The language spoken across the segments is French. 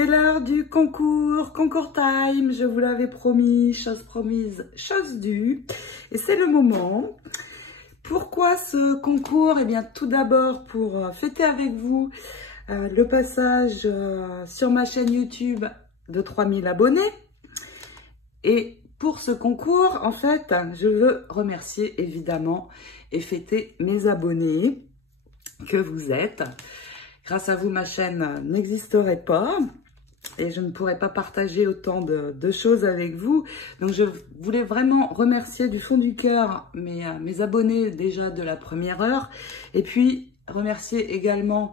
C'est l'heure du concours, concours time, je vous l'avais promis, chose promise, chose due. Et c'est le moment. Pourquoi ce concours? Eh bien, tout d'abord pour fêter avec vous le passage sur ma chaîne YouTube de 3000 abonnés. Et pour ce concours, en fait, je veux remercier évidemment et fêter mes abonnés que vous êtes. Grâce à vous, ma chaîne n'existerait pas et je ne pourrais pas partager autant de choses avec vous. Donc, je voulais vraiment remercier du fond du cœur mes abonnés déjà de la première heure et puis remercier également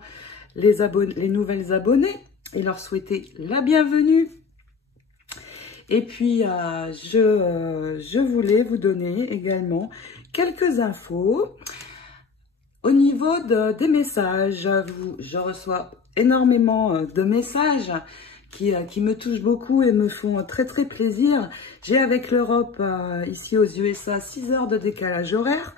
les nouvelles abonnées et leur souhaiter la bienvenue. Et puis, je voulais vous donner également quelques infos. Au niveau des messages, je reçois énormément de messages qui me touchent beaucoup et me font très très plaisir. J'ai avec l'Europe, ici aux USA, 6 heures de décalage horaire.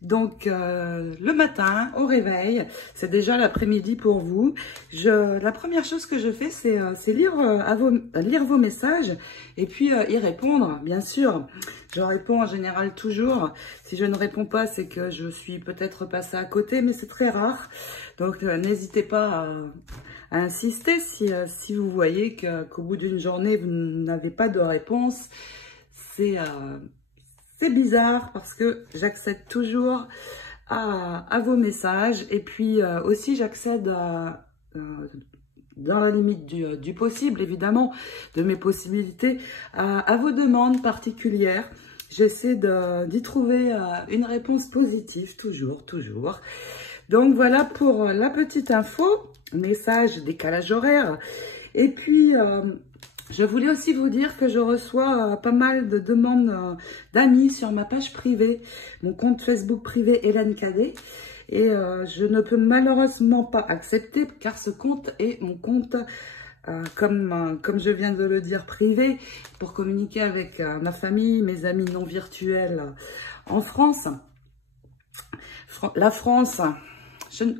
Donc, le matin, au réveil, c'est déjà l'après-midi pour vous. La première chose que je fais, c'est lire vos messages et puis y répondre, bien sûr. Je réponds en général toujours. Si je ne réponds pas, c'est que je suis peut-être passée à côté, mais c'est très rare. Donc, n'hésitez pas à insister si vous voyez qu'au bout d'une journée, vous n'avez pas de réponse. C'est bizarre parce que j'accède toujours à vos messages et puis aussi j'accède dans la limite du possible, évidemment, de mes possibilités, à vos demandes particulières. J'essaie d'y trouver une réponse positive, toujours. Donc voilà pour la petite info, message, décalage horaire. Et puis, je voulais aussi vous dire que je reçois pas mal de demandes d'amis sur ma page privée, mon compte Facebook privé Hélène Cadet. Et je ne peux malheureusement pas accepter car ce compte est mon compte, comme je viens de le dire, privé, pour communiquer avec ma famille, mes amis non virtuels en France. La France,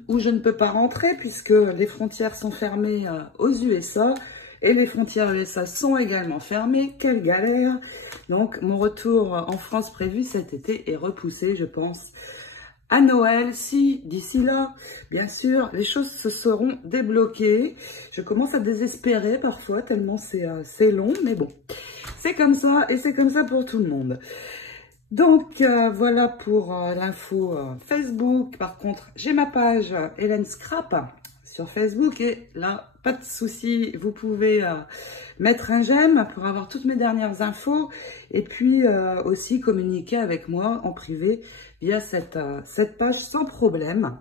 où je ne peux pas rentrer puisque les frontières sont fermées aux USA. Et les frontières USA sont également fermées. Quelle galère! Donc, mon retour en France prévu cet été est repoussé, je pense, à Noël. Si, d'ici là, bien sûr, les choses se seront débloquées. Je commence à désespérer parfois, tellement c'est long. Mais bon, c'est comme ça et c'est comme ça pour tout le monde. Donc, voilà pour l'info Facebook. Par contre, j'ai ma page Hélène Scrap sur Facebook et là, pas de souci, vous pouvez mettre un j'aime pour avoir toutes mes dernières infos et puis aussi communiquer avec moi en privé via cette page sans problème.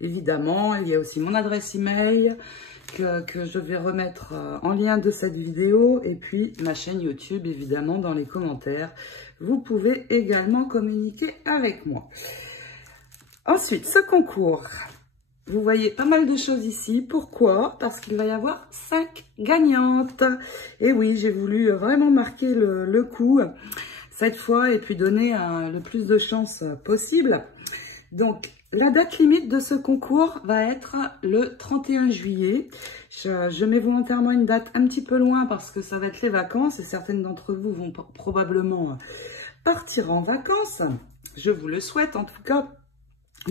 Évidemment, il y a aussi mon adresse email que je vais remettre en lien de cette vidéo et puis ma chaîne YouTube, évidemment, dans les commentaires. Vous pouvez également communiquer avec moi. Ensuite, ce concours. Vous voyez pas mal de choses ici. Pourquoi? Parce qu'il va y avoir 5 gagnantes. Et oui, j'ai voulu vraiment marquer le coup cette fois et puis donner le plus de chances possible. Donc, la date limite de ce concours va être le 31 juillet. Je mets volontairement une date un petit peu loin parce que ça va être les vacances et certaines d'entre vous vont probablement partir en vacances. Je vous le souhaite en tout cas.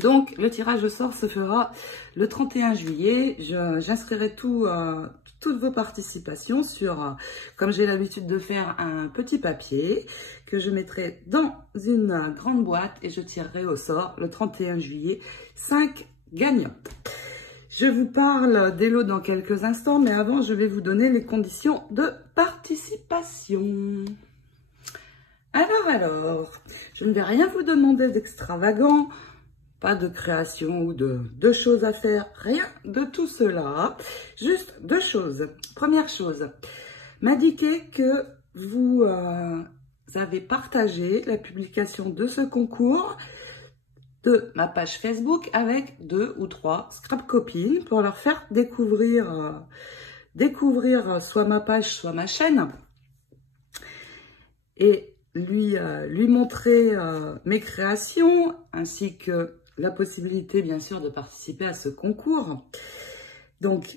Donc, le tirage au sort se fera le 31 juillet. J'inscrirai toutes vos participations sur, comme j'ai l'habitude de faire, un petit papier que je mettrai dans une grande boîte et je tirerai au sort le 31 juillet 5 gagnantes. Je vous parle des lots dans quelques instants, mais avant, je vais vous donner les conditions de participation. Alors, je ne vais rien vous demander d'extravagant. Pas de création ou de choses à faire, rien de tout cela. Juste 2 choses. Première chose, m'indiquer que vous avez partagé la publication de ce concours de ma page Facebook avec 2 ou 3 scrap copines pour leur faire découvrir soit ma page, soit ma chaîne. Et lui montrer mes créations ainsi que la possibilité, bien sûr, de participer à ce concours. Donc,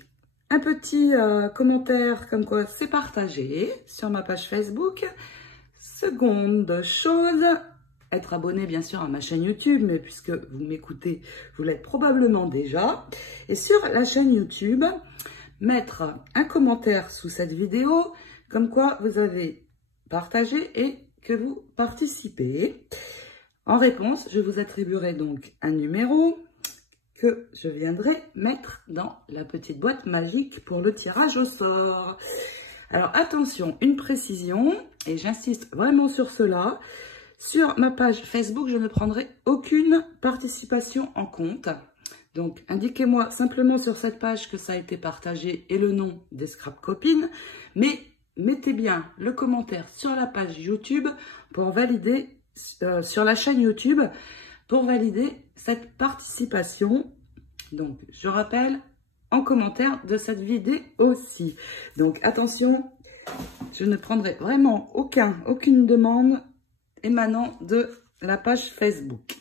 un petit commentaire comme quoi c'est partagé sur ma page Facebook. Seconde chose, être abonné bien sûr à ma chaîne YouTube, mais puisque vous m'écoutez, vous l'êtes probablement déjà. Et sur la chaîne YouTube, mettre un commentaire sous cette vidéo, comme quoi vous avez partagé et que vous participez. En réponse, je vous attribuerai donc un numéro que je viendrai mettre dans la petite boîte magique pour le tirage au sort. Alors attention, une précision, et j'insiste vraiment sur cela, sur ma page Facebook, je ne prendrai aucune participation en compte. Donc indiquez-moi simplement sur cette page que ça a été partagé et le nom des Scrap Copines, mais mettez bien le commentaire sur la page YouTube pour valider, sur la chaîne YouTube, pour valider cette participation. Donc, je rappelle en commentaire de cette vidéo aussi. Donc, attention, je ne prendrai vraiment aucune demande émanant de la page Facebook.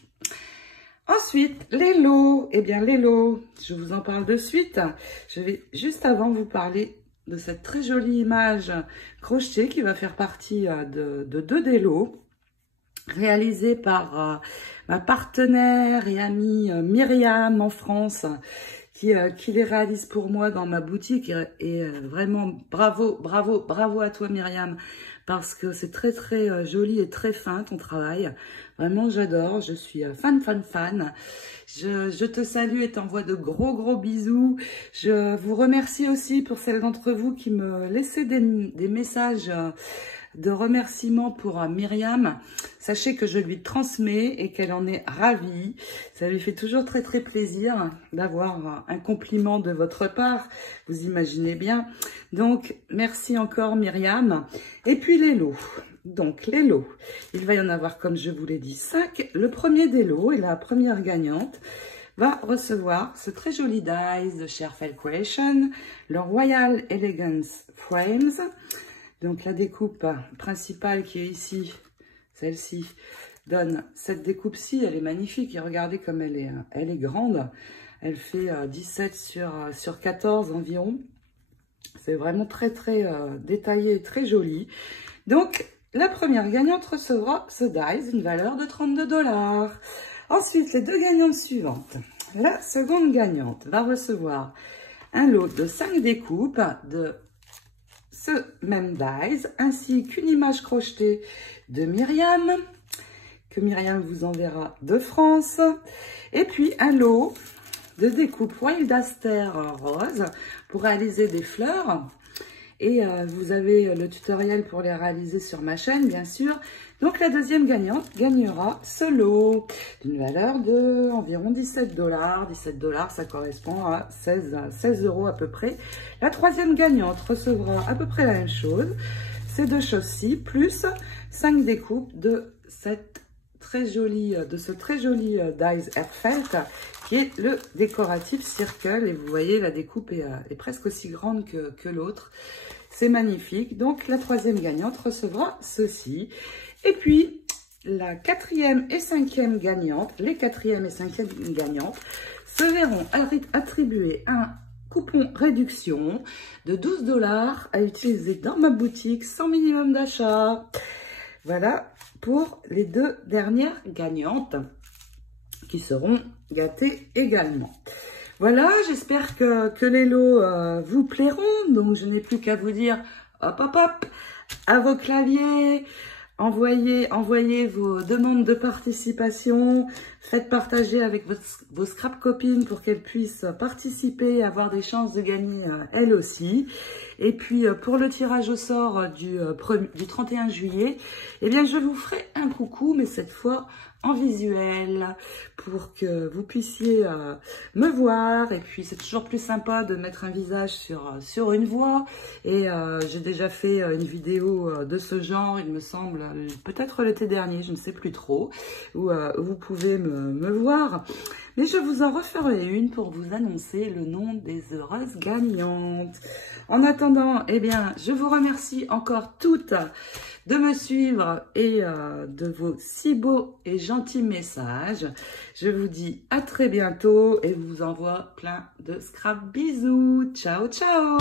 Ensuite, les lots. Eh bien, les lots, je vous en parle de suite. Je vais juste avant vous parler de cette très jolie image crochetée qui va faire partie de deux des lots, réalisé par ma partenaire et amie Myriam en France, qui les réalise pour moi dans ma boutique. Et vraiment, bravo à toi Myriam, parce que c'est très joli et très fin ton travail. Vraiment, j'adore, je suis fan. Je te salue et t'envoie de gros bisous. Je vous remercie aussi pour celles d'entre vous qui me laissaient des messages de remerciements pour Myriam. Sachez que je lui transmets et qu'elle en est ravie. Ça lui fait toujours très plaisir d'avoir un compliment de votre part. Vous imaginez bien. Donc, merci encore Myriam. Et puis les lots. Donc, les lots. Il va y en avoir, comme je vous l'ai dit, 5. Le premier des lots et la première gagnante va recevoir ce très joli dies de Sherfell Creation, le Royal Elegance Frames. Donc la découpe principale qui est ici, celle-ci, donne cette découpe-ci, elle est magnifique et regardez comme elle est grande. Elle fait 17 sur 14 environ. C'est vraiment très détaillé et très joli. Donc la première gagnante recevra ce dies d'une valeur de 32 $. Ensuite, les deux gagnantes suivantes. La seconde gagnante va recevoir un lot de 5 découpes de ce même dies, ainsi qu'une image crochetée de Myriam, que Myriam vous enverra de France, et puis un lot de découpe Wild Aster rose pour réaliser des fleurs. Et vous avez le tutoriel pour les réaliser sur ma chaîne, bien sûr. Donc, la deuxième gagnante gagnera ce lot d'une valeur de environ 17 $. 17 $, ça correspond à 16 € à peu près. La troisième gagnante recevra à peu près la même chose. Ces deux choses-ci, plus 5 découpes de ce très joli dies Earthfelt, qui est le décoratif Circle. Et vous voyez, la découpe est presque aussi grande que l'autre. C'est magnifique. Donc, la troisième gagnante recevra ceci. Et puis, la quatrième et cinquième gagnante, les quatrième et cinquième gagnantes se verront attribuer un coupon réduction de 12 $ à utiliser dans ma boutique sans minimum d'achat. Voilà pour les deux dernières gagnantes qui seront gâtées également. Voilà, j'espère que les lots vous plairont. Donc, je n'ai plus qu'à vous dire hop, à vos claviers. Envoyez vos demandes de participation. Faites partager avec vos scrap copines pour qu'elles puissent participer et avoir des chances de gagner elles aussi. Et puis, pour le tirage au sort du 31 juillet, eh bien, je vous ferai un coucou, mais cette fois en visuel, pour que vous puissiez me voir. Et puis, c'est toujours plus sympa de mettre un visage sur une voix. Et j'ai déjà fait une vidéo de ce genre, il me semble, peut-être l'été dernier, je ne sais plus trop, où vous pouvez me voir. Mais je vous en referai une pour vous annoncer le nom des heureuses gagnantes. En attendant, eh bien, je vous remercie encore toutes de me suivre et de vos si beaux et gentils messages. Je vous dis à très bientôt et vous envoie plein de scrap bisous. Ciao, ciao!